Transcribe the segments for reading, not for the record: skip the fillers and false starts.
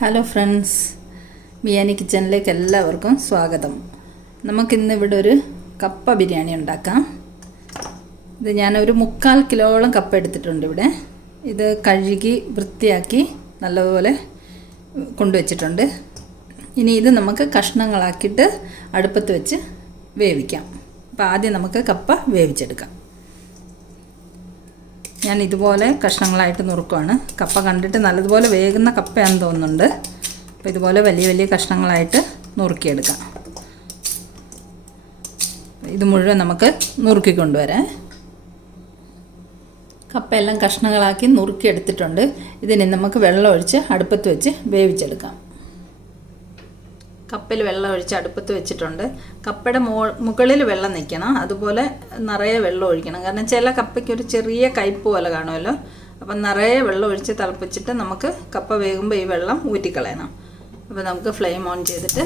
Hello friends, Biyani കിച്ചണിലേക്ക് എല്ലാവർക്കും സ്വാഗതം. നമുക്കിന്ന് ഇവിടെ ഒരു കപ്പ ബിരിയാണി ഉണ്ടാക്കാം. ഇത് ഞാനൊരു 3/4 കിലോളം കപ്പ എടുത്തിട്ടുണ്ട്. ഇവിടെ ഇത് കഴുകി വൃത്തിയാക്കി നല്ലപോലെ കൊണ്ടുവച്ചിട്ടുണ്ട്. ഇനി ഇത് നമുക്ക് കഷ്ണങ്ങളാക്കിയിട്ട് അടുപ്പത്ത് വെച്ച് വേവിക്കാം. അപ്പോൾ ആദ്യം നമുക്ക് കപ്പ വേവിച്ചെടുക്കാം. ഞാൻ ഇതുപോലെ കഷ്ണങ്ങളായിട്ട് നുറുക്കുവാണ്. കപ്പ കണ്ടിട്ട് നല്ലതുപോലെ വേകുന്ന കപ്പയാണെന്ന് തോന്നുന്നുണ്ട്. അപ്പോൾ ഇതുപോലെ വലിയ വലിയ കഷ്ണങ്ങളായിട്ട് നുറുക്കിയെടുക്കാം. ഇത് മുഴുവൻ നമുക്ക് നുറുക്കിക്കൊണ്ടുവരാം. കപ്പയെല്ലാം കഷ്ണങ്ങളാക്കി നുറുക്കിയെടുത്തിട്ടുണ്ട്. ഇതിന് നമുക്ക് വെള്ളം ഒഴിച്ച് അടുപ്പത്ത് വെച്ച് വേവിച്ചെടുക്കാം. കപ്പയിൽ വെള്ളം ഒഴിച്ച് അടുപ്പത്ത് വെച്ചിട്ടുണ്ട്. കപ്പയുടെ മുകളിൽ വെള്ളം നിൽക്കണം, അതുപോലെ നിറയെ വെള്ളം ഒഴിക്കണം. കാരണം ചില കപ്പയ്ക്ക് ഒരു ചെറിയ കയ്പ്പ് പോലെ കാണുമല്ലോ. അപ്പം നിറയെ വെള്ളം ഒഴിച്ച് തിളപ്പിച്ചിട്ട് നമുക്ക് കപ്പ വേകുമ്പോൾ ഈ വെള്ളം ഊറ്റിക്കളയണം. അപ്പോൾ നമുക്ക് ഫ്ലെയിം ഓൺ ചെയ്തിട്ട്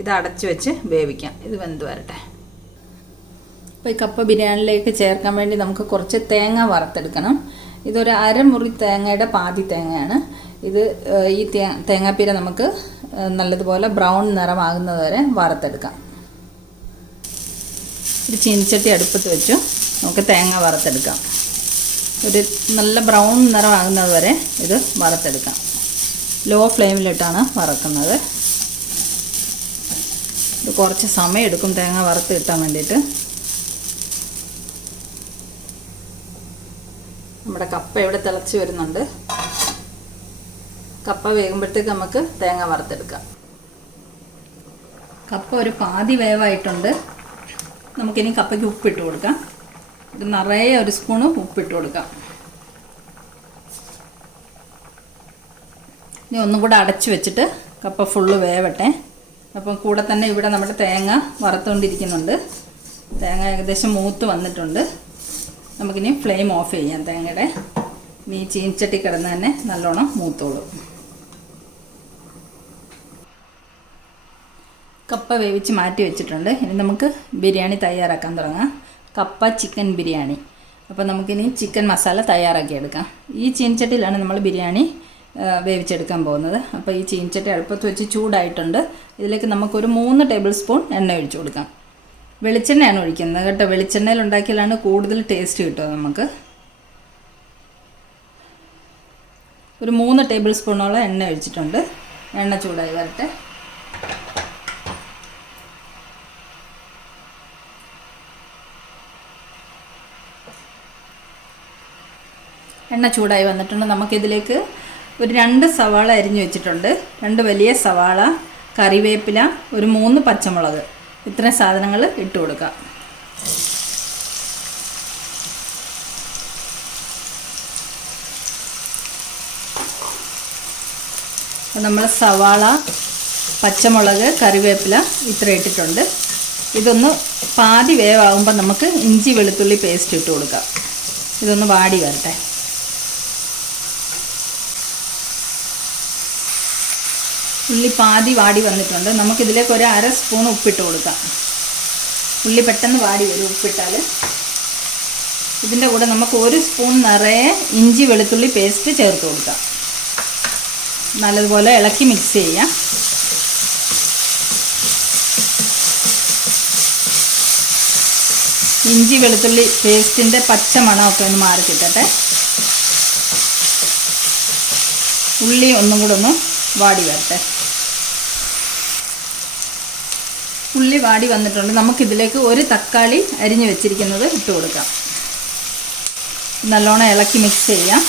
ഇത് അടച്ച് വെച്ച് വേവിക്കാം. ഇത് വെന്ത് വരട്ടെ. അപ്പോൾ ഈ കപ്പ ബിരിയാണിയിലേക്ക് ചേർക്കാൻ വേണ്ടി നമുക്ക് കുറച്ച് തേങ്ങ വറുത്തെടുക്കണം. ഇതൊരു അരമുറി തേങ്ങയുടെ പാതി തേങ്ങയാണ്. ഇത് ഈ തേങ്ങാപ്പീര നമുക്ക് നല്ലതുപോലെ ബ്രൗൺ നിറമാകുന്നത് വരെ വറുത്തെടുക്കാം. ഒരു ചീനിച്ചട്ടി അടുപ്പത്ത് വെച്ചു നമുക്ക് തേങ്ങ വറുത്തെടുക്കാം. ഒരു നല്ല ബ്രൗൺ നിറമാകുന്നത് വരെ ഇത് വറുത്തെടുക്കാം. ലോ ഫ്ലെയിമിലിട്ടാണ് വറക്കുന്നത്. ഇത് കുറച്ച് സമയം എടുക്കും തേങ്ങ വറുത്ത് കിട്ടാൻ വേണ്ടിയിട്ട്. നമ്മുടെ കപ്പ ഇവിടെ തിളച്ച് വരുന്നുണ്ട്. കപ്പ വേകുമ്പോഴത്തേക്ക് നമുക്ക് തേങ്ങ വറുത്തെടുക്കാം. കപ്പ ഒരു പാതി വേവായിട്ടുണ്ട്. നമുക്കിനി കപ്പയ്ക്ക് ഉപ്പിട്ട് കൊടുക്കാം. ഇത് നിറയെ ഒരു സ്പൂണ് ഉപ്പിട്ട് കൊടുക്കാം. ഇനി ഒന്നും കൂടെ അടച്ചു വെച്ചിട്ട് കപ്പ ഫുള്ള് വേവട്ടെ. അപ്പം കൂടെ തന്നെ ഇവിടെ നമ്മുടെ തേങ്ങ വറുത്തുകൊണ്ടിരിക്കുന്നുണ്ട്. തേങ്ങ ഏകദേശം മൂത്ത് വന്നിട്ടുണ്ട്. നമുക്കിനി ഫ്ലെയിം ഓഫ് ചെയ്യാം തേങ്ങയുടെ. ഇനി ചീനിച്ചട്ടി കിടന്ന് തന്നെ നല്ലോണം മൂത്തോളും. കപ്പ വേവിച്ച് മാറ്റി വെച്ചിട്ടുണ്ട്. ഇനി നമുക്ക് ബിരിയാണി തയ്യാറാക്കാൻ തുടങ്ങാം. കപ്പ ചിക്കൻ ബിരിയാണി. അപ്പോൾ നമുക്കിനി ചിക്കൻ മസാല തയ്യാറാക്കി എടുക്കാം. ഈ ചീനിച്ചട്ടിയിലാണ് നമ്മൾ ബിരിയാണി വേവിച്ചെടുക്കാൻ പോകുന്നത്. അപ്പോൾ ഈ ചീനിച്ചട്ടി അടുപ്പത്ത് വെച്ച് ചൂടായിട്ടുണ്ട്. ഇതിലേക്ക് നമുക്കൊരു 3 ടേബിൾ സ്പൂൺ എണ്ണ ഒഴിച്ചു കൊടുക്കാം. വെളിച്ചെണ്ണയാണ് ഒഴിക്കുന്നത് കേട്ടോ. വെളിച്ചെണ്ണയിൽ ഉണ്ടാക്കിയാലാണ് കൂടുതൽ ടേസ്റ്റ് കിട്ടുക നമുക്ക്. ഒരു 3 ടേബിൾ സ്പൂണോളം എണ്ണ ഒഴിച്ചിട്ടുണ്ട്. എണ്ണ ചൂടായി വരട്ടെ. എണ്ണ ചൂടായി വന്നിട്ടുണ്ട്. നമുക്കിതിലേക്ക് ഒരു 2 സവാള അരിഞ്ഞു വെച്ചിട്ടുണ്ട്. 2 വലിയ സവാള, കറിവേപ്പില, ഒരു 3 പച്ചമുളക്, ഇത്രയും സാധനങ്ങൾ ഇട്ട് കൊടുക്കാം. നമ്മൾ സവാള, പച്ചമുളക്, കറിവേപ്പില ഇത്ര ഇട്ടിട്ടുണ്ട്. ഇതൊന്ന് പാതി വേവാകുമ്പോൾ നമുക്ക് ഇഞ്ചി വെളുത്തുള്ളി പേസ്റ്റ് ഇട്ട് കൊടുക്കാം. ഇതൊന്ന് വാടി വരട്ടെ. ഉള്ളി പാതി വാടി വന്നിട്ടുണ്ട്. നമുക്കിതിലേക്ക് ഒരു 1/2 സ്പൂൺ ഉപ്പിട്ട് കൊടുക്കാം. ഉള്ളി പെട്ടെന്ന് വാടി വരും ഉപ്പിട്ടാൽ. ഇതിൻ്റെ കൂടെ നമുക്ക് 1 സ്പൂൺ നിറയെ ഇഞ്ചി വെളുത്തുള്ളി പേസ്റ്റ് ചേർത്ത് കൊടുക്കാം. നല്ലതുപോലെ ഇളക്കി മിക്സ് ചെയ്യാം. ഇഞ്ചി വെളുത്തുള്ളി പേസ്റ്റിൻ്റെ പച്ച മണമൊക്കെ ഒന്ന് മാറി കിട്ടട്ടെ. ഉള്ളി ഒന്നും കൂടെ ഒന്ന് വാടി വരട്ടെ. ഉള്ളി വാടി വന്നിട്ടുണ്ട്. നമുക്കിതിലേക്ക് ഒരു തക്കാളി അരിഞ്ഞു വെച്ചിരിക്കുന്നത് ഇട്ട് കൊടുക്കാം. നല്ലോണം ഇളക്കി മിക്സ് ചെയ്യാം.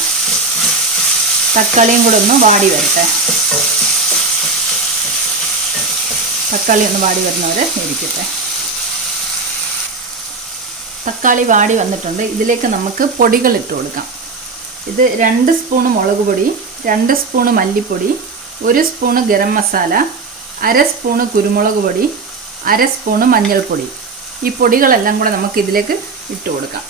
തക്കാളിയും കൂടെ ഒന്ന് വാടി വരട്ടെ. തക്കാളി ഒന്ന് വാടി വരുന്നവരെ ഇരിക്കട്ടെ. തക്കാളി വാടി വന്നിട്ടുണ്ട്. ഇതിലേക്ക് നമുക്ക് പൊടികൾ ഇട്ട് കൊടുക്കാം. ഇത് 2 സ്പൂണ് മുളക് പൊടി, 2 സ്പൂണ് മല്ലിപ്പൊടി, 1 സ്പൂണ് ഗരം മസാല, 1/2 സ്പൂണ് കുരുമുളക് പൊടി, 1/2 സ്പൂണ് മഞ്ഞൾപ്പൊടി. ഈ പൊടികളെല്ലാം കൂടെ നമുക്ക് ഇതിലേക്ക് ഇട്ട് കൊടുക്കാം.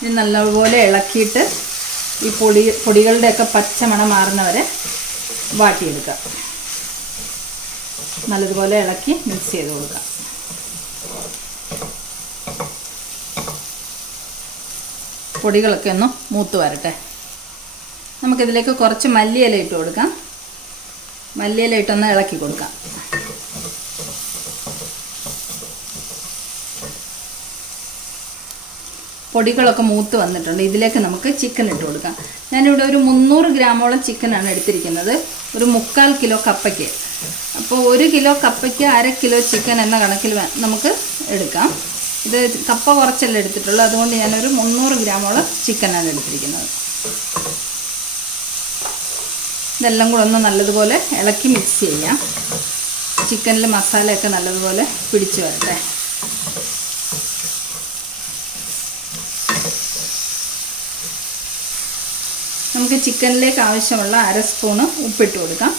ഇനി നല്ലപോലെ ഇളക്കിയിട്ട് ഈ പൊടികളുടെയൊക്കെ പച്ച മണം മാറുന്നവരെ വാട്ടിയെടുക്കാം. നല്ലതുപോലെ ഇളക്കി മിക്സ് ചെയ്ത് കൊടുക്കാം. പൊടികളൊക്കെ ഒന്ന് മൂത്ത് വരട്ടെ. നമുക്കിതിലേക്ക് കുറച്ച് മല്ലിയില ഇട്ട് കൊടുക്കാം. മല്ലിയില ഇട്ടൊന്ന് ഇളക്കി കൊടുക്കാം. പൊടികളൊക്കെ മൂത്ത് വന്നിട്ടുണ്ട്. ഇതിലേക്ക് നമുക്ക് ചിക്കൻ ഇട്ട് കൊടുക്കാം. ഞാനിവിടെ ഒരു 300 ഗ്രാമോളം ചിക്കനാണ് എടുത്തിരിക്കുന്നത്, ഒരു 3/4 കിലോ കപ്പയ്ക്ക്. അപ്പോൾ 1 കിലോ കപ്പയ്ക്ക് 1/2 കിലോ ചിക്കൻ എന്ന കണക്കിൽ നമുക്ക് എടുക്കാം. ഇത് കപ്പ കുറച്ചല്ലേ എടുത്തിട്ടുള്ളൂ, അതുകൊണ്ട് ഞാനൊരു 300 ഗ്രാമോളം ചിക്കനാണ് എടുത്തിരിക്കുന്നത്. ഇതെല്ലാം കൂടെ ഒന്ന് നല്ലതുപോലെ ഇളക്കി മിക്സ് ചെയ്യാം. ചിക്കനിൽ മസാലയൊക്കെ നല്ലതുപോലെ പിടിച്ചു വരട്ടെ. നമുക്ക് ചിക്കനിലേക്ക് ആവശ്യമുള്ള 1/2 സ്പൂണ് ഉപ്പിട്ട് കൊടുക്കാം.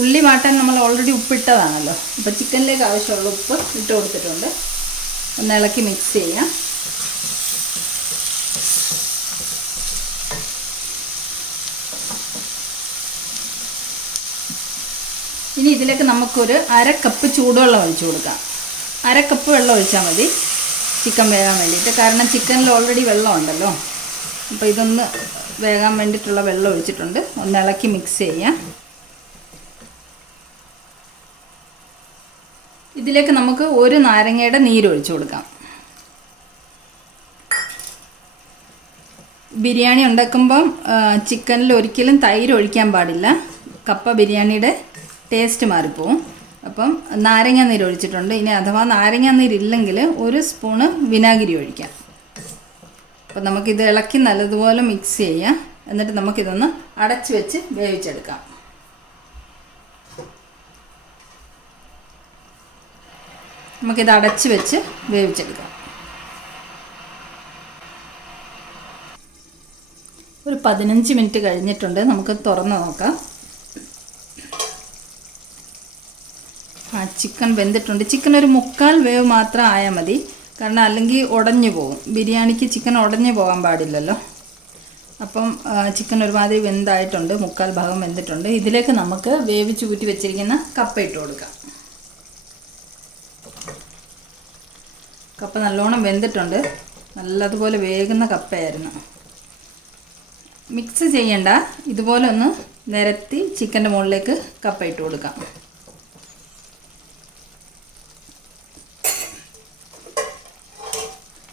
ഉള്ളി വാട്ടാൻ നമ്മൾ ഓൾറെഡി ഉപ്പിട്ടതാണല്ലോ, അപ്പോൾ ചിക്കനിലേക്ക് ആവശ്യമുള്ള ഉപ്പ് ഇട്ട് കൊടുത്തിട്ടുണ്ട്. ഒന്ന് ഇളക്കി മിക്സ് ചെയ്യാം. ഇനി ഇതിലേക്ക് നമുക്കൊരു 1/2 കപ്പ് ചൂടുവെള്ളം ഒഴിച്ചു കൊടുക്കാം. 1/2 കപ്പ് വെള്ളം ഒഴിച്ചാൽ മതി ചിക്കൻ വേകാൻ വേണ്ടിയിട്ട്. കാരണം ചിക്കനിൽ ഓൾറെഡി വെള്ളം ഉണ്ടല്ലോ. അപ്പോൾ ഇതൊന്ന് വേകാൻ വേണ്ടിയിട്ടുള്ള വെള്ളം ഒഴിച്ചിട്ടുണ്ട്. ഒന്ന് ഇളക്കി മിക്സ് ചെയ്യാം. ഇതിലേക്ക് നമുക്ക് ഒരു നാരങ്ങയുടെ നീര് ഒഴിച്ചു കൊടുക്കാം. ബിരിയാണി ഉണ്ടാക്കുമ്പം ചിക്കനിൽ ഒരിക്കലും തൈര് ഒഴിക്കാൻ പാടില്ല. കപ്പ ബിരിയാണിയുടെ ടേസ്റ്റ് മാറിപ്പോവും. അപ്പം നാരങ്ങ നീര് ഒഴിച്ചിട്ടുണ്ട്. ഇനി അഥവാ നാരങ്ങ നീരില്ലെങ്കിൽ 1 സ്പൂണ് വിനാഗിരി ഒഴിക്കാം. അപ്പോൾ നമുക്കിത് ഇളക്കി നല്ലതുപോലെ മിക്സ് ചെയ്യാം. എന്നിട്ട് നമുക്കിതൊന്ന് അടച്ച് വെച്ച് വേവിച്ചെടുക്കാം. നമുക്കിത് അടച്ച് വെച്ച് വേവിച്ചെടുക്കാം. ഒരു 15 മിനിറ്റ് കഴിഞ്ഞിട്ടുണ്ട്. നമുക്ക് തുറന്ന് നോക്കാം. ചിക്കൻ വെന്തിട്ടുണ്ട്. ചിക്കൻ ഒരു 3/4 വേവ് മാത്രം ആയാൽ മതി. കാരണം അല്ലെങ്കിൽ ഉടഞ്ഞു പോകും. ബിരിയാണിക്ക് ചിക്കൻ ഉടഞ്ഞു പോകാൻ പാടില്ലല്ലോ. അപ്പം ചിക്കൻ ഒരുമാതിരി വെന്തായിട്ടുണ്ട്, 3/4 ഭാഗം വെന്തിട്ടുണ്ട്. ഇതിലേക്ക് നമുക്ക് വേവിച്ച് ഊറ്റി വെച്ചിരിക്കുന്ന കപ്പ ഇട്ട് കൊടുക്കാം. കപ്പ നല്ലോണം വെന്തിട്ടുണ്ട്. നല്ലതുപോലെ വേകുന്ന കപ്പയായിരുന്നു. മിക്സ് ചെയ്യണ്ട, ഇതുപോലെ ഒന്ന് നിരത്തി ചിക്കൻ്റെ മുകളിലേക്ക് കപ്പ ഇട്ട് കൊടുക്കാം.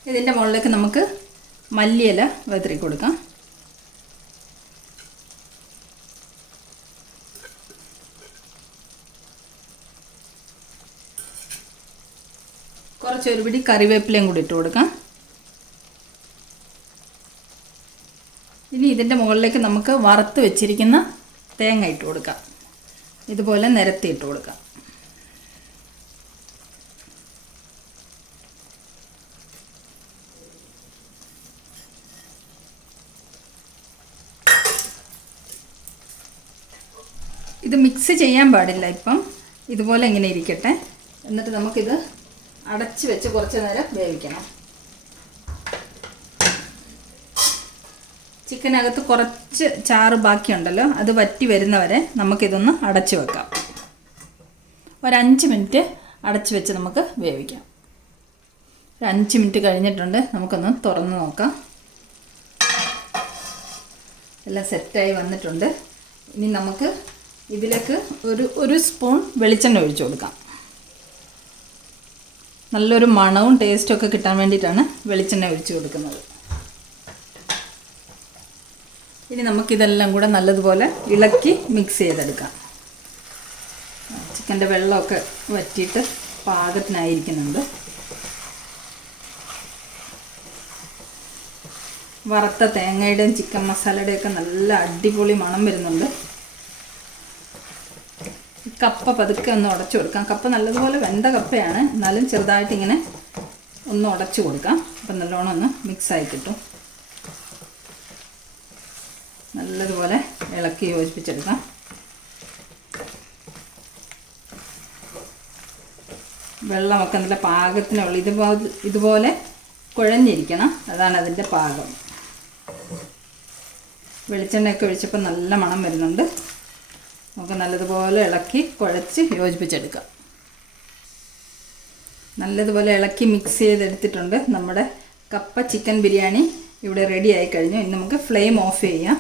ഇതിൻ്റെ മുകളിലേക്ക് നമുക്ക് മല്ലിയില വിതറി കൊടുക്കാം. കുറച്ച് ഒരു പിടി കറിവേപ്പിലയും കൂടി ഇട്ട് കൊടുക്കാം. ഇനി ഇതിൻ്റെ മുകളിലേക്ക് നമുക്ക് വറുത്ത് വെച്ചിരിക്കുന്ന തേങ്ങ ഇട്ട് കൊടുക്കാം. ഇതുപോലെ നിരത്തി ഇട്ട് കൊടുക്കാം. ഇത് മിക്സ് ചെയ്യാൻ പാടില്ല. ഇപ്പം ഇതുപോലെ ഇങ്ങനെ ഇരിക്കട്ടെ. എന്നിട്ട് നമുക്കിത് അടച്ച് വെച്ച് കുറച്ച് നേരം വേവിക്കണം. ചിക്കനകത്ത് കുറച്ച് ചാറ് ബാക്കിയുണ്ടല്ലോ, അത് വറ്റി വരുന്നവരെ നമുക്കിതൊന്ന് അടച്ച് വെക്കാം. ഒരു 5 മിനിറ്റ് അടച്ച് വെച്ച് നമുക്ക് വേവിക്കാം. ഒരു 5 മിനിറ്റ് കഴിഞ്ഞിട്ടുണ്ട്. നമുക്കൊന്ന് തുറന്ന് നോക്കാം. എല്ലാം സെറ്റായി വന്നിട്ടുണ്ട്. ഇനി നമുക്ക് ഇതിലേക്ക് ഒരു സ്പൂൺ വെളിച്ചെണ്ണ ഒഴിച്ചു കൊടുക്കാം. നല്ലൊരു മണവും ടേസ്റ്റും ഒക്കെ കിട്ടാൻ വേണ്ടിയിട്ടാണ് വെളിച്ചെണ്ണ ഒഴിച്ചു കൊടുക്കുന്നത്. ഇനി നമുക്കിതെല്ലാം കൂടെ നല്ലതുപോലെ ഇളക്കി മിക്സ് ചെയ്തെടുക്കാം. ചിക്കൻ്റെ വെള്ളമൊക്കെ വറ്റിയിട്ട് പാകത്തിനായിരിക്കുന്നുണ്ട്. വറുത്ത തേങ്ങയുടെയും ചിക്കൻ മസാലയുടെയും ഒക്കെ നല്ല അടിപൊളി മണം വരുന്നുണ്ട്. കപ്പ പതുക്കെ ഒന്ന് ഉടച്ചു കൊടുക്കാം. കപ്പ നല്ലതുപോലെ വെന്ത കപ്പയാണ്, എന്നാലും ചെറുതായിട്ട് ഇങ്ങനെ ഒന്ന് ഉടച്ചു കൊടുക്കാം. അപ്പം നല്ലോണം ഒന്ന് മിക്സായി കിട്ടും. നല്ലതുപോലെ ഇളക്കി യോജിപ്പിച്ചെടുക്കാം. വെള്ളമൊക്കെ നല്ല പാകത്തിനുള്ള ഇതുപോലെ കുഴഞ്ഞിരിക്കണം. അതാണ് അതിൻ്റെ പാകം. വെളിച്ചെണ്ണയൊക്കെ ഒഴിച്ചപ്പോൾ നല്ല മണം വരുന്നുണ്ട്. നമുക്ക് നല്ലതുപോലെ ഇളക്കി കുഴച്ച് യോജിപ്പിച്ചെടുക്കാം. നല്ലതുപോലെ ഇളക്കി മിക്സ് ചെയ്തെടുത്തിട്ടുണ്ട്. നമ്മുടെ കപ്പ ചിക്കൻ ബിരിയാണി ഇവിടെ റെഡി ആയി കഴിഞ്ഞു. ഇനി നമുക്ക് ഫ്ലെയിം ഓഫ് ചെയ്യാം.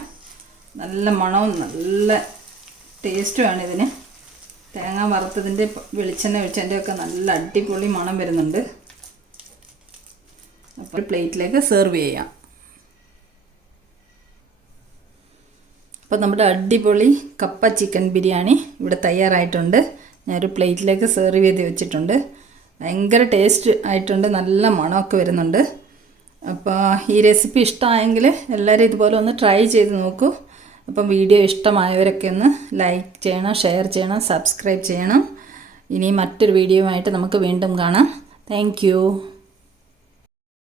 നല്ല മണവും നല്ല ടേസ്റ്റുമാണ് ഇതിന്. തേങ്ങ വറുത്തതിൻ്റെ വെളിച്ചെണ്ണ ഒഴിച്ചതിൻ്റെ ഒക്കെ നല്ല അടിപൊളി മണം വരുന്നുണ്ട്. അപ്പോൾ പ്ലേറ്റിലേക്ക് സെർവ് ചെയ്യാം. അപ്പോൾ നമ്മുടെ അടിപൊളി കപ്പ ചിക്കൻ ബിരിയാണി ഇവിടെ തയ്യാറായിട്ടുണ്ട്. ഞാനൊരു പ്ലേറ്റിലേക്ക് സെർവ് ചെയ്ത് വെച്ചിട്ടുണ്ട്. ഭയങ്കര ടേസ്റ്റ് ആയിട്ടുണ്ട്, നല്ല മണമൊക്കെ വരുന്നുണ്ട്. അപ്പോൾ ഈ റെസിപ്പി ഇഷ്ടമായെങ്കിൽ എല്ലാവരും ഇതുപോലെ ഒന്ന് ട്രൈ ചെയ്ത് നോക്കൂ. അപ്പം വീഡിയോ ഇഷ്ടമായവരൊക്കെ ഒന്ന് ലൈക്ക് ചെയ്യണം, ഷെയർ ചെയ്യണം, സബ്സ്ക്രൈബ് ചെയ്യണം. ഇനി മറ്റൊരു വീഡിയോയുമായിട്ട് നമുക്ക് വീണ്ടും കാണാം. താങ്ക്